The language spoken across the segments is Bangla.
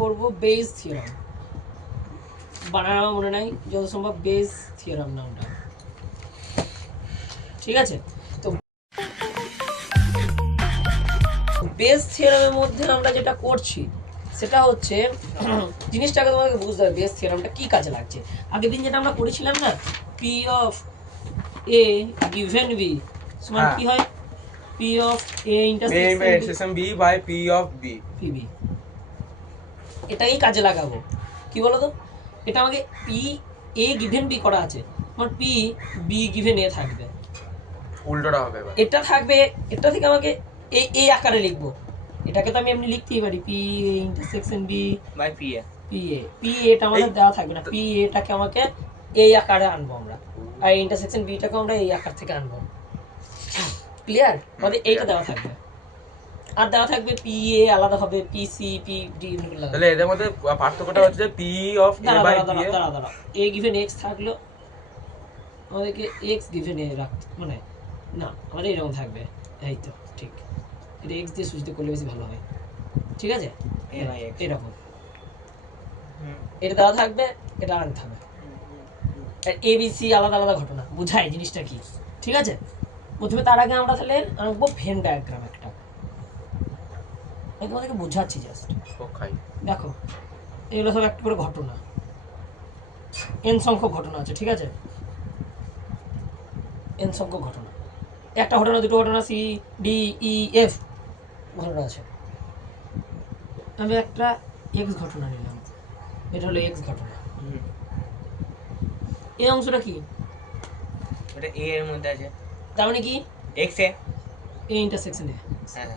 করব বেস থিওরাম, বানানো মনে নাই, যত সম্ভব বেস থিওরাম নামটা, ঠিক আছে। তো বেস থিওরামের মধ্যে আমরা যেটা করছি সেটা হচ্ছে জিনিসটাকে তোমাকে বুঝতে হবে বেস থিওরামটা কি কাজে লাগছে। আগের দিন যেটা আমরা করেছিলাম না, P of A given B সমান কি হয়, P of A intersection B by P of B, PB. এটাই কাজে লাগাবো, কি বলো তো, এটা আমাকে পি এ গিভেন বি করা আছে, আমার পি বি গিভেন এ থাকবে, উল্টোটা হবে এবার, এটা থাকবে, এটা থেকে আমাকে এই আকারে লিখবো, এটাকে তো আমি এমনি লিখতেই পারি P A intersection B by P A, P এটা আমাদের দেওয়া থাকবে না, পি এটাকে আমাকে এই আকারে আনবো আমরা, আর ইন্টারসেকশন বিটাকে আমরা এই আকার থেকে আনবো, ক্লিয়ার, আমাদের এইটা দেওয়া থাকবে, আর দেওয়া থাকবে পি এ আলাদা হবে, পি সি পি ডি আলাদা। তাহলে এদের মধ্যে পার্থক্যটা হচ্ছে যে P of A by P A, দাঁড়া এ গিভেন এক্স থাকলো, আমাদেরকে এক্স গিভেন এ রাখতে, মানে না আমাদের এরকম থাকবে, এই তো ঠিক, এটা এক্স দিয়ে সুইচ করলে বেশি ভালো হয়, ঠিক আছে, এরকম এটা দেওয়া থাকবে, এটা আনতে হবে, এ বি সি আলাদা আলাদা ঘটনা বুঝায় জিনিসটা কি, ঠিক আছে। প্রথমে তার আগে আমরা তাহলে আঁকবো ভেন ডায়াগ্রাম একটা, আমি তোমাদেরকে বোঝাচ্ছি জাস্ট, দেখো এগুলো সব একটা করে ঘটনা, এন সংখ্যক ঘটনা আছে, ঠিক আছে, এন সংখ্যক ঘটনা, একটা ঘটনা দুটো ঘটনা সি ডি ই এফ ঘটনা আছে, আমি একটা এক্স ঘটনা নিলাম, এটা হলো এক্স ঘটনা, এই অংশটা কি, এটা এ এর মধ্যে আছে, তার মানে কি x A, A intersection A, হ্যাঁ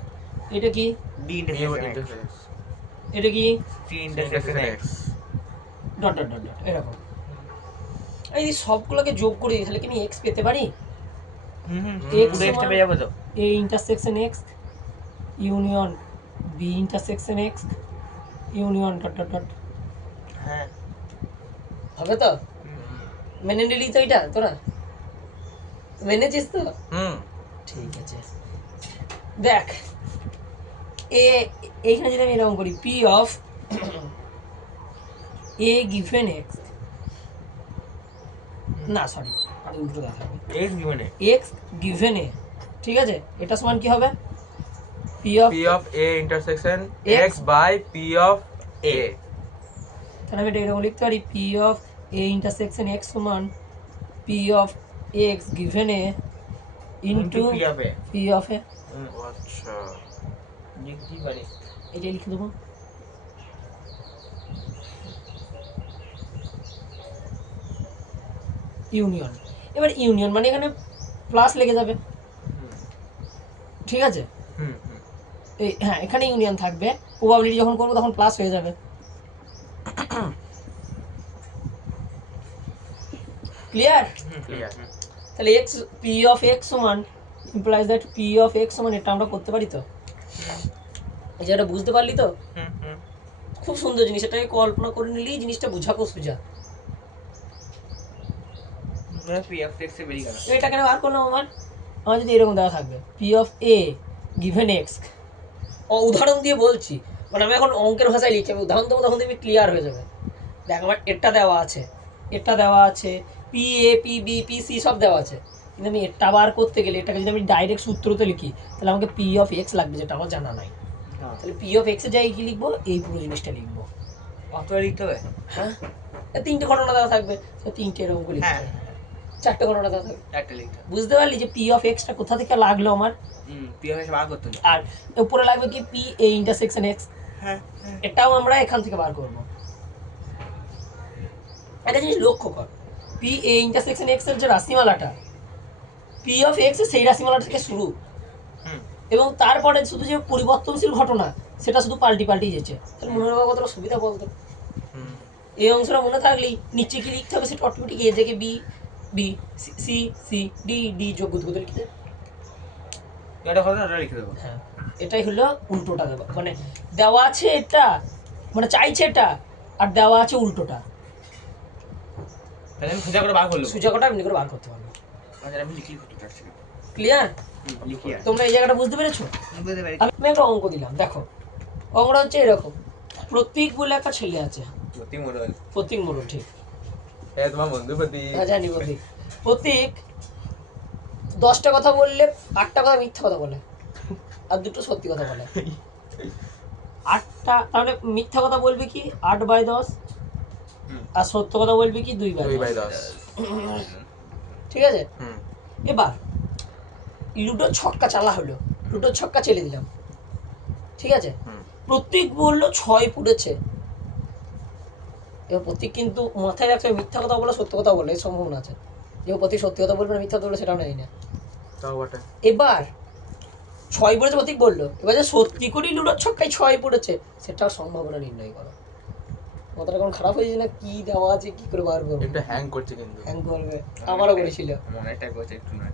এটা কি বি ইন্টারসেকশন এক্স, এটা কি C intersection X, dot dot dot dot এরকম, এই সবগুলোকে যোগ করে দিই তাহলে কি আমি এক্স পেতে পারি, পুরো এক্সটা পেয়ে যাবো তো, A intersection X union B intersection X union dot dot dot, হ্যাঁ হবে তো, মেনে নিলি তো, এটা তোরা মেনেছিস তো, ঠিক আছে। দেখ এ এইখানে যদি আমি এরকম করি P of A given X, না সরি উল্টো দেখা হবে, X given A, X given A, ঠিক আছে, এটা সমান কি হবে P of A intersection X by P of A, তাহলে আমি এটা এরকম লিখতে পারি P of A intersection X সমান P of X given A into P of A, P of A, আচ্ছা লিখতে পারি, এটাই লিখে দেবো, ইউনিয়ন, এবার ইউনিয়ন মানে এখানে প্লাস লেগে যাবে, ঠিক আছে, এই হ্যাঁ এখানে ইউনিয়ন থাকবে, প্রবাবিলিটি যখন করবো তখন প্লাস হয়ে যাবে, ক্লিয়ার, তাহলে এক্স পি অফ এক্স সমান implies that P of x সমান এটা আমরা করতে পারি তো, এই যেটা বুঝতে পারলি তো, খুব সুন্দর জিনিস, এটাকে কল্পনা করে নিলেই জিনিসটা বুঝাবো সোজা, পি অফ এক্স এ বেরিয়ে গেল, এটা কেন বার করলাম, আমার যদি এরকম দেওয়া থাকবে P of A given x, উদাহরণ দিয়ে বলছি, মানে আমি এখন অঙ্কের ভাষায় লিখছি, আমি উদাহরণ দেবো তখন তুমি ক্লিয়ার হয়ে যাবে, দেখ আমার এটা দেওয়া আছে, এটা দেওয়া আছে, P A P B P C সব দেওয়া আছে, কিন্তু আমি এটা বার করতে গেলে এটাকে যদি আমি ডাইরেক্ট সূত্রতে লিখি তাহলে আমাকে পি অফ এক্স লাগবে, যেটা আমার জানা নাই, তাহলে পি অফ এক্সের জায়গায় কি লিখবো, এই পুরো জিনিসটা লিখবো, অতটা লিখতে হবে, হ্যাঁ তিনটে ঘটনা দেওয়া থাকবে, তিনটে এরকম করে লিখতে হবে, চারটে ঘটনা দেওয়া থাকবে, একটা লিখতে হবে, বুঝতে পারলি যে পি অফ এক্সটা কোথা থেকে লাগলো আমার, পি অফ এক্স বার করতে হবে, আর উপরে লাগবে কি পি এ ইন্টারসেকশন এক্স, হ্যাঁ এটাও আমরা এখান থেকে বার করব, একটা জিনিস লক্ষ্য কর, পি এ ইন্টারসেকশন এক্স এর যে রাশিমালাটা, পি অফ এক্স সেই রাশিমালা থেকে শুরু, এবং তারপরে শুধু যে পরিবর্তনশীল ঘটনা সেটা শুধু পাল্টি যেছে, তাহলে মনে রাখা কতটা সুবিধা বলতো, এই অংশটা মনে থাকলেই নিচে কি লিখতে হবে সেটা অটোমেটিক এ থেকে B B C C D D যোগ করতে লিখতে, এটা হবে না, ওটা লিখে দেবো, হ্যাঁ এটাই হলো উল্টোটা দেওয়া, মানে দেওয়া আছে এটা, মানে চাইছে এটা, আর দেওয়া আছে উল্টোটা, তাহলে আমি সোজা করে বার করলাম, সুজাকটা এমনি করে বার করতে পারবো, আমি লিখি কতটা আছে, ক্লিয়ার, লিখি আর তোমরা এই জায়গাটা বুঝতে পেরেছো, বুঝতে পারি, আমি একটা অঙ্ক দিলাম, দেখো অঙ্কটা হচ্ছে এরকম, প্রতীক বলে একটা ছেলে আছে, প্রতীক মোড়ল। প্রতীক মোড়ল, ঠিক। তোমার বন্ধু প্রতীক। হ্যাঁ জানি প্রতীক। প্রতীক 10টা কথা বললে 8টা কথা মিথ্যা কথা বলে আর 2টো সত্যি কথা বলে। 8টা তাহলে মিথ্যা কথা বলবি কি 8/10, আর সত্য কথা বলবি কি 2/10। ঠিক আছে। এবার লুডো ছক্কা চালা হলো, লুডো ছক্কা চেলে দিলাম, ঠিক আছে। প্রতীক বললো 6 পড়েছে। এবার প্রতীক কিন্তু মাথায় রাখছে মিথ্যা কথা বলে সত্য কথা বলে, এর সম্ভাবনা আছে। এবার প্রতীক সত্যি কথা বলবে না মিথ্যা কথা বলবে সেটাও নেই না। এবার 6 পড়েছে প্রতীক বললো, এবার যে সত্যি করেই লুডোর ছক্কায় 6 পড়েছে সেটাও সম্ভাবনা নির্ণয় করো। মাথাটা কোন খারাপ হয়েছে না কি দেওয়া আছে কি করে বার করবো? এটা হ্যাং করছে কিন্তু। হ্যাং করবে, আমারও করেছিল। মনেটা করছে একটু না।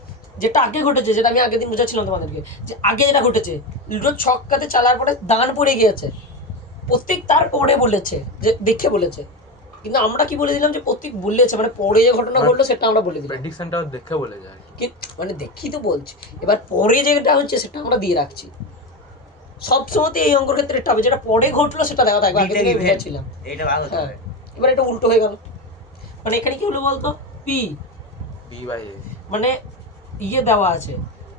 যেটা আগে ঘটেছে, যেটা আমি আগের দিন বুঝাচ্ছিলাম তোমাদেরকে, যে আগে যেটা ঘটেছে লুডোর ছক্কাতে চালার পরে দান পড়ে গিয়েছে, প্রত্যেক তার পরে বলেছে যে দেখে বলেছে, কিন্তু আমরা কি বলে দিলাম যে প্রত্যেক বলেছে, মানে পরে যে ঘটনা ঘটলো সেটা আমরা বলে দিলাম। প্রেডিকশনটাও দেখে বলে যায় কি মানে দেখি তো বলছি, এবার পরে যেটা হচ্ছে সেটা আমরা দিয়ে রাখছি। সব সময়তে এই অঙ্কের ক্ষেত্রে এটা হবে যেটা পরে ঘটলো সেটা দেওয়া থাকবে, আগে থেকে বুঝাচ্ছিলাম। এটা ভাগ হতে হ্যাঁ, পারে। এবার এটা উল্টো হয়ে গেল। মানে এখানে কি হলো বলতো, পি B/A মানে ইয়ে দেওয়া আছে,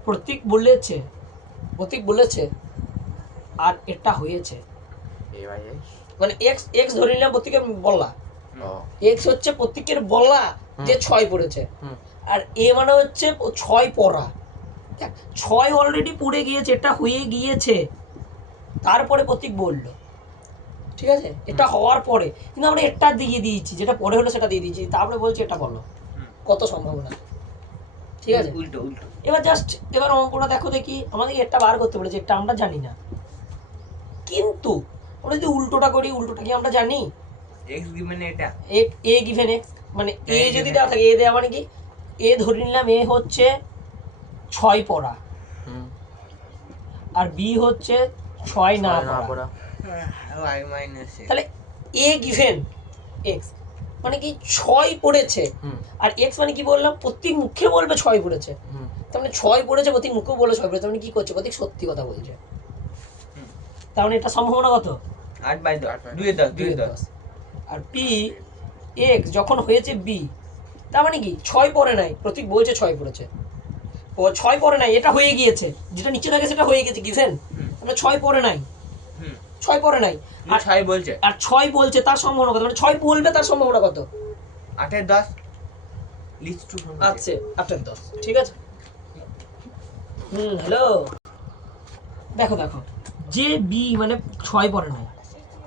প্রতীক বলেছে, প্রতীক বলেছে আর এটা হয়েছে, A/A মানে এক্স এক্স ধরে নিলাম প্রতীকের বলা, এক্স হচ্ছে প্রতীকের বলা যে 6 পড়েছে, আর এ মানে হচ্ছে 6 পড়া। 6 অলরেডি পড়ে গিয়েছে, এটা হয়ে গিয়েছে, তারপরে প্রতীক বললো, ঠিক আছে। এটা হওয়ার পরে কিন্তু আমরা এটা দিয়ে দিয়েছি, যেটা পরে হলো সেটা দিয়ে দিয়েছি, তারপরে বলছি এটা বলো, কত সম্ভাবনা, ঠিক আছে। উল্টো উল্টো। এবার জাস্ট এবার অঙ্কটা দেখো দেখি, আমাদের এটা বার করতে বলেছে, এটা আমরা জানি না, কিন্তু আমরা যদি উল্টোটা করি, উল্টোটা কি আমরা জানি? এক্স গিভেন এটা এ গিভেন এক্স, মানে এ যদি দেওয়া থাকে, এ দেওয়া মানে কি, এ ধরে নিলাম এ হচ্ছে 6 পড়া, আর বি হচ্ছে 6 না পড়া, y মাইনাস তাহলে এ গিভেন এক্স মানে কি 6 পড়েছে, আর এক্স মানে কি বললাম, প্রত্যেক মুখে বলবে 6 পড়েছে, তার মানে 6 পড়েছে, প্রত্যেক মুখে বলবে 6 পড়েছে, তার মানে কি করছে, প্রত্যেক সত্যি কথা বলছে, তার মানে এটা সম্ভাবনা কত? 8/10 2/10 2/10। আর পি এক্স যখন হয়েছে বি, তার মানে কি 6 পড়ে নাই, প্রতীক বলছে 6 পড়েছে, ও 6 পড়ে নাই, এটা হয়ে গিয়েছে, যেটা নিচে থাকে সেটা হয়ে গেছে গিভেন, মানে 6 পড়ে নাই, 6 পড়ে নাই, আর 6 বলছে, আর 6 বলছে, তার সম্ভাবনা কত, মানে 6 বলবে তার সম্ভাবনা কত? 8/10 লিস্ট টু আচ্ছা 8/10, ঠিক আছে। হ্যালো, দেখো দেখো যে বি মানে 6 পড়ে নাই,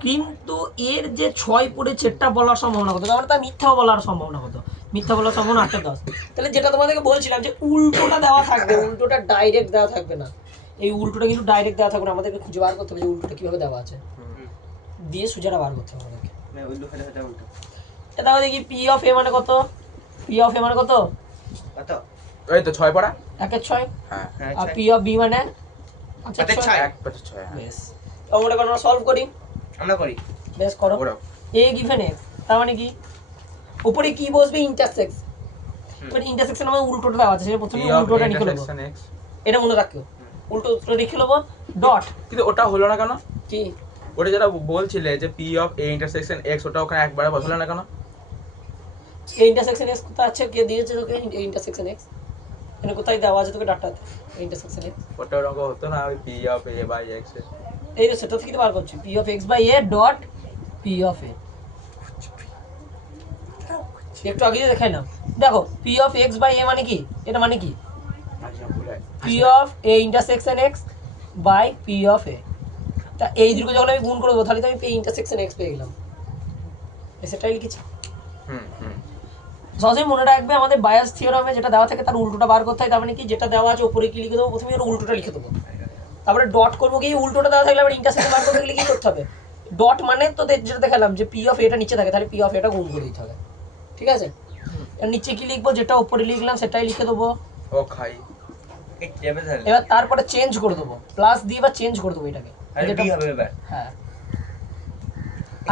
কিন্তু এর যে 6 পড়েছে এটা বলার সম্ভাবনা কত, তাহলে তার মিথ্যা বলার সম্ভাবনা কত? মিথ্যা বলার সম্ভাবনা 8/10। তাহলে যেটা তোমাদেরকে বলছিলাম যে উল্টোটা দেওয়া থাকবে, উল্টোটা ডাইরেক্ট দেওয়া থাকবে না, এই উল্টোটা কিন্তু ডাইরেক্ট দেওয়া থাকবে না, আমাদেরকে খুঁজে বার করতে হবে যে উল্টোটা কিভাবে দেওয়া আছে, দিয়ে সুজাটা বার করতে হবে আমাদেরকে। না উল্টো ফেলে ফেলে উল্টো। এটা দেখি পি অফ এ মানে কত, পি অফ এ মানে কত, কত? ওই তো 6 পড়া। 1/6, হ্যাঁ আর পি অফ বি মানে 5/6। 1/6। বেশ, আমরা কোনো সলভ করি, আমরা করি। বেশ করো। ওরা এ গিভেন এক্স তার মানে কি, উপরে কি বসবে, ইন্টারসেক্স, মানে ইন্টারসেকশন মানে উল্টোটা দেওয়া আছে, সেটা প্রথমে উল্টোটা লিখে নেবো, এটা মনে রাখো, উল্টো লিখে নেবো ডট। কিন্তু ওটা হলো না কেন? কি ওটা যেটা বলছিলে যে P of A intersection X, ওটা ওখানে একবারে বসালে না কেন? এই ইন্টারসেকশন এক্স কোথায় আছে, কে দিয়েছে তোকে এই ইন্টারসেকশন এক্স, এখানে কোথায় দেওয়া আছে তোকে ডাটাতে ইন্টারসেকশন এক্স? ওটা ওরকম হতো না, ওই P of A by X এই তো সেটা থেকে তো বার করছি, P of X by A dot P of A, একটু আগে দেখাই না, দেখো P of X by A মানে কি, এটা মানে কি P of A intersection X by P of A, তা এই দুটো যখন আমি গুণ করে দেবো তাহলে তো আমি পি ইন্টারসেকশন এক্স পেয়ে গেলাম, সেটাই লিখেছি। সহজেই মনে রাখবে আমাদের বায়াস থিওরামে যেটা দেওয়া থাকে তার উল্টোটা বার করতে হয়, তার মানে কি যেটা দেওয়া আছে উপরে কি লিখে দেবো, প্রথমে ওর উল্টোটা লিখে দেবো, তারপরে ডট করবো, কি উল্টোটা দেওয়া থাকলে আবার ইন্টারসেকশন বার করতে গেলে কি করতে হবে, ডট মানে তো যেটা দেখালাম যে পি অফ এটা নিচে থাকে, তাহলে পি অফ এটা গুণ করে দিতে হবে, ঠিক আছে। এর নিচে কি লিখবো, যেটা উপরে লিখলাম সেটাই লিখে দেবো, ও খাই এক টেবিল ধরে। এবার তারপরে চেঞ্জ করে দেবো, প্লাস দিয়ে বা চেঞ্জ করে দেবো এটাকে, আরে যেটা বি হবে এবার। হ্যাঁ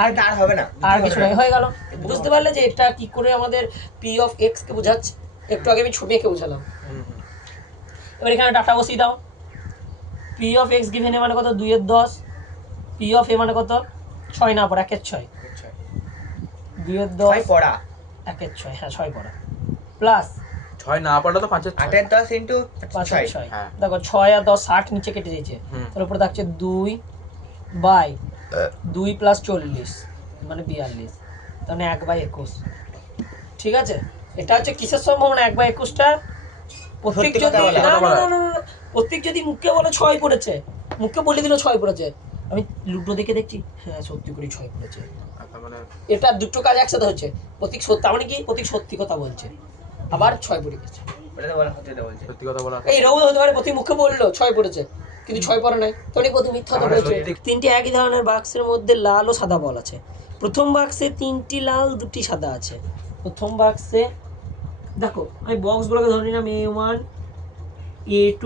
আর আর হবে না। আর কিছু নাই, হয়ে গেল। বুঝতে পারলে যে এটা কি করে আমাদের পি অফ এক্স কে বোঝাচ্ছে, একটু আগে আমি ছবি এঁকে বোঝালাম। এবার এখানে ডাটা বসিয়ে দাও, পি অফ এক্স গিভেন এ মানে কত 2/10, পি অফ এ মানে কত 6 না পড়া 1 6 ছয় 2 এর ছয় 10 পড়া 1 এর 6 হ্যাঁ 6 পড়া প্লাস 6 না পড়লে তো 5 8 এর 10 ইন্টু 5 ছয় 6 হ্যাঁ। দেখো 6 আর 10 60 নিচে কেটে দিয়েছে হুম। তার উপরে থাকছে 2 বাই 2 প্লাস 40 মানে 42 তাহলে 1/21 ঠিক আছে এটা হচ্ছে কিসের সম্ভাবনা 1/21টা প্রত্যেক সত্যি কথা যদি বলা। না না না না, না, প্রত্যেক যদি মুখে বলে 6 পড়েছে মুখে বলে দিল 6 পড়েছে আমি লুডো দেখে দেখছি হ্যাঁ সত্যি করে 6 পড়েছে তার মানে এটা দুটো কাজ একসাথে হচ্ছে প্রতীক সত্য মানে কি প্রতীক সত্যি কথা বলছে আবার 6 পড়ে গেছে ওটা তো বলা হতে বলছে সত্যি কথা বলা এই রোদ হতে পারে প্রতীক মুখে বললো 6 পড়েছে কিন্তু 6 পড়ে নাই তনি প্রতীক মিথ্যা কথা আমরা বলছে সত্যি- তিনটি একই ধরনের বাক্সের মধ্যে লাল ও সাদা বল আছে প্রথম বাক্সে 3টি লাল 2টি সাদা আছে প্রথম বাক্সে দেখো আমি বক্সগুলোকে ধরে নিলাম A1 A2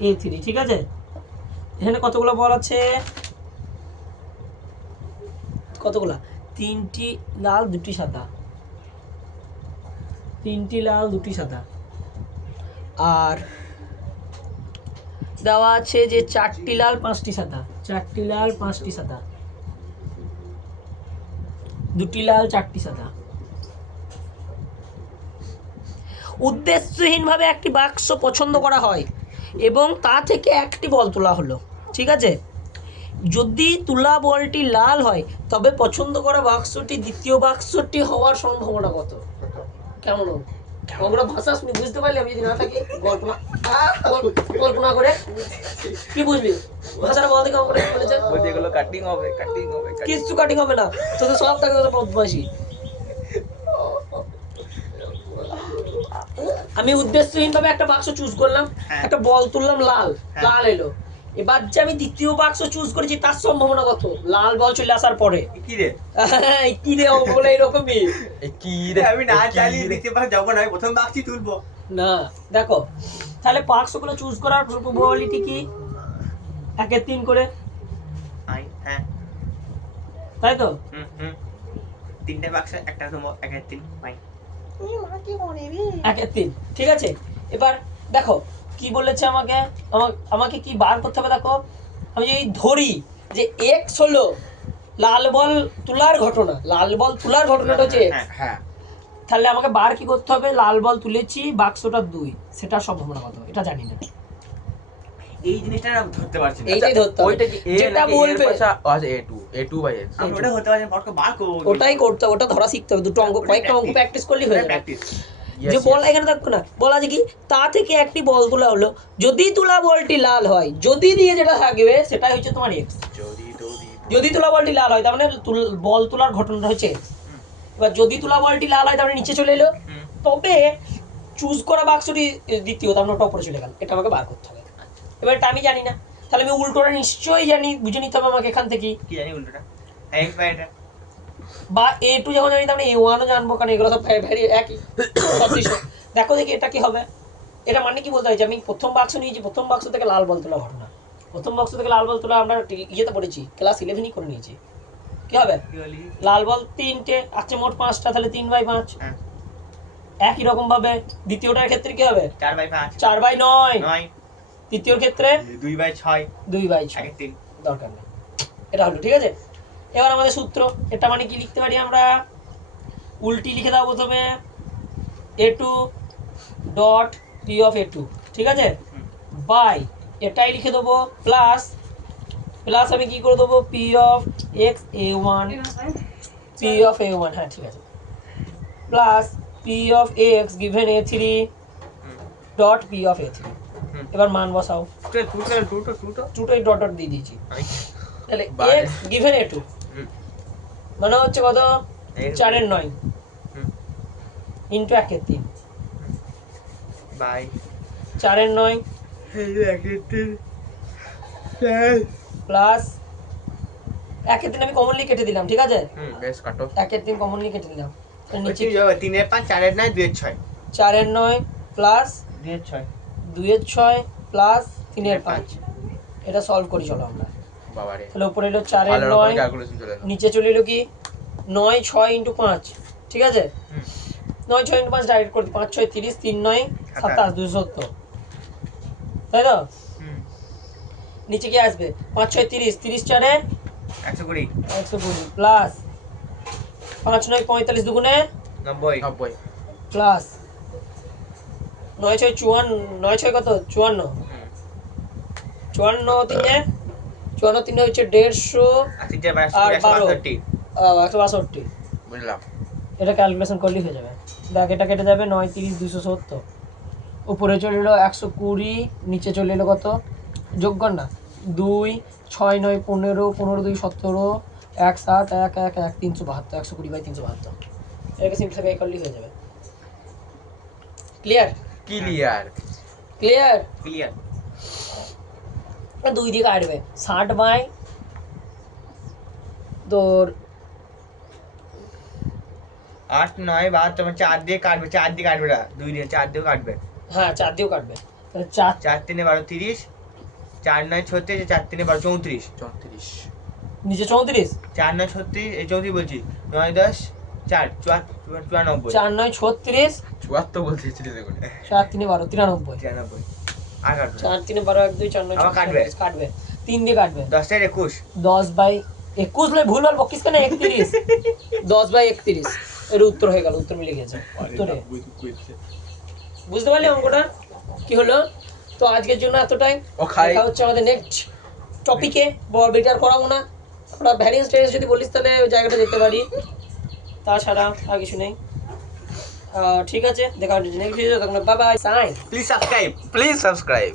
A3 ঠিক আছে এখানে কতগুলো বল আছে কতগুলা 3টি লাল 2টি সাদা 3টি লাল 2টি সাদা আর দেওয়া আছে যে 4টি লাল 5টি সাদা 4টি লাল 5টি সাদা 2টি লাল 4টি সাদা উদ্দেশ্যহীনভাবে একটি বাক্স পছন্দ করা হয় এবং তা থেকে একটি বল তোলা হলো ঠিক আছে যদি তোলা বলটি লাল হয় তবে পছন্দ করা বাক্সটি দ্বিতীয় বাক্সটি হওয়ার সম্ভাবনা কত কেমন আমরা ভাষা শুনে বুঝতে পারলে আমি যদি না থাকি কল্পনা করে কি বুঝবি ভাষাটা বলতে কেমন করে বলেছে বলছে এগুলো কাটিং হবে কাটিং হবে কিচ্ছু কাটিং হবে না তোদের সব থাকে তোদের বদমাইশি আমি উদ্দেশ্যহীনভাবে একটা বাক্স চুজ করলাম হ্যাঁ। একটা বল তুললাম লাল হ্যাঁ। লাল এলো এবার যে আমি দ্বিতীয় বাক্স চুজ করেছি তার সম্ভাবনা কত লাল বল চলে আসার পরে কি রে কি রে বলে এরকমই এই কি রে আমি না এই কি চালিয়ে রে? দিতে পার যখন আমি প্রথম বাক্সি তুলবো না দেখো তাহলে বাক্সগুলো চুজ করার প্রবাবিলিটি কি 1/3 করে হ্যাঁ তাই তো তিনটে বাক্স একটা তোমার 1/3 পাই 1/3 ঠিক আছে এবার দেখো কি বলেছে আমাকে আমাকে কি বার করতে হবে দেখো আমি যদি ধরি যে x হলো লাল বল তোলার ঘটনা লাল বল তোলার ঘটনাটা হচ্ছে x হ্যাঁ তাহলে আমাকে বার কি করতে হবে লাল বল তুলেছি বাক্সটা 2 সেটা সম্ভাবনা কত এটা জানি না এই জিনিসটা আমি ধরতে পারছি না এইটাই ধরতে হবে ওইটা কি a যেটা নাকি a এর বলবে পাশে আচ্ছা a2 বাই x আমি ওটা হতে পারছি না, পটকে বার করবো ওটাই করতে হবে ওটা ধরা শিখতে হবে দুটো অঙ্ক কয়েকটা অঙ্ক প্র্যাকটিস করলেই হয়ে যাবে প্র্যাকটিস যে বল এখানে থাকবে না বলা আছে কি তা থেকে একটি বল তোলা হলো যদি তোলা বলটি লাল হয় যদি দিয়ে যেটা থাকবে সেটাই হচ্ছে তোমার x যদি তোলা বলটি লাল হয় তার মানে বল তোলার ঘটনাটা হচ্ছে x এবার যদি তোলা বলটি লাল হয় তার মানে নিচে চলে এলো তবে চুজ করা বাক্সটি দ্বিতীয় তার মানে ওটা উপরে চলে গেল এটা আমাকে বার করতে হবে এবার এটা আমি জানি না তাহলে আমি উল্টোটা নিশ্চয়ই জানি বুঝে নিতে হবে আমাকে এখান থেকে কি জানি উল্টোটা x বাই এটা বা A2 যখন জানি তাহলে A1 ও জানবো কারণ এগুলো সব ভ্যারি একই সদৃশ দেখো দেখি এটা কি হবে এটা মানে কি বলতে চাইছি আমি প্রথম বাক্স নিয়েছি প্রথম বাক্স থেকে লাল বল তোলা ঘটনা প্রথম বাক্স থেকে লাল বল তোলা আমরা ইয়েতে পড়েছি ক্লাস 11ই করে নিয়েছি কি হবে কি বলি লাল বল 3টে আছে মোট 5টা তাহলে 3/5 হ্যাঁ একই রকম ভাবে দ্বিতীয়টার ক্ষেত্রে কি হবে 4/5 4/9 9 তৃতীয়র ক্ষেত্রে 2/6 2/6 1/3 দরকার নেই এটা হলো ঠিক আছে এবার আমাদের সূত্র এটা মানে কি লিখতে পারি আমরা উল্টি লিখে দাও প্রথমে a2 dot p of a2 ঠিক আছে বাই এটাই লিখে দেবো প্লাস প্লাস আমি কি করে দেবো p of x a1 p of a1 হ্যাঁ ঠিক আছে plus p of x given a3 dot p of a3 এবার মান বসাও দুটোই ডট ডট দিয়ে দিয়েছি তাহলে x গিভেন a2 মানে হচ্ছে কত 4 এর 9 ইনটু 1 এর 3 বাই 4 এর 9 প্লাস 1 এর 3 আমি কমনলি কেটে দিলাম ঠিক আছে বেশ কাটো 1 এর 3 কমনলি কেটে দিলাম তাহলে নিচে 3/5 4/9 2/6 4 এর 9 প্লাস 2/6 2 এর 6 প্লাস 3 এর 5 এটা সলভ করি চলো আমরা বাবারে তাহলে উপরে এলো 4 এর ভালো রকম 9 ক্যালকুলেশন চলে এলো নিচে চলে এলো কি 9 6 ইনটু 5 ঠিক আছে 9 6 ইনটু 5 ডাইরেক্ট করে 5 6 30 3 9 27 270 তাই তো নিচে কি আসবে 5 6 30 30 4 এ 120 120 প্লাস 5 9 45 দুগুণে 90 90 প্লাস 9 6 54 9 6 কত 54 54 তিনে 54 তিনে হচ্ছে 150 আর 3 বার আর 162 162 বুঝলাম। এটা ক্যালকুলেশন করলেই হয়ে যাবে। দেখ এটা কেটে যাবে 9 30 270, উপরে চলে এলো 120, নিচে চলে এলো কত যোগ কর না 2 6 9 15 15 2 17 1 7 1 1 1 372 120 বাই 372, এটাকে সিম্পলিফাই করলেই হয়ে যাবে। Clear clear. Clear clear. দুই দিয়ে কাটবে 60 বাই তোর 8 9 12 তোমার 4 দিয়ে কাটবে, 4 দিয়ে কাটবে না, 2 দিয়ে 4 দিয়ে কাটবে। হ্যাঁ 4 দিয়েও কাটবে, তাহলে 4 4 3 12 30, 4 9 36, 4 3 12 34, 34 নিচে 34, 4 9 36, এই 34 বলছি, 9 10 4 94, 4 9 36, 74 বলতেছিলি দেখুন। 4 3 12 93, 93 আর কাটবে 4 3 12 1 2 4 9 আবার কাটবে। কাটবে 3 দিয়ে কাটবে 10 এর 21, 10 বাই 21 বলে ভুলভাল বকিস কেন 31, 10 বাই 31 এর উত্তর হয়ে গেল, উত্তর মিলে গেছে উত্তরে। বুঝতে পারলি অঙ্কটা কি হলো? তো আজকের জন্য এতটাই, ও খাই। দেখা হচ্ছে আমাদের নেক্সট টপিকে। বল বেটার করাবো না আমরা, ভ্যারিয়েন্স টেন্স যদি বলিস তাহলে ওই জায়গাটা যেতে পারি, তাছাড়া আর কিছু নেই। ঠিক আছে, দেখা হচ্ছে নেক্সট ভিডিও, তখন bye bye sign. Please subscribe. Please subscribe.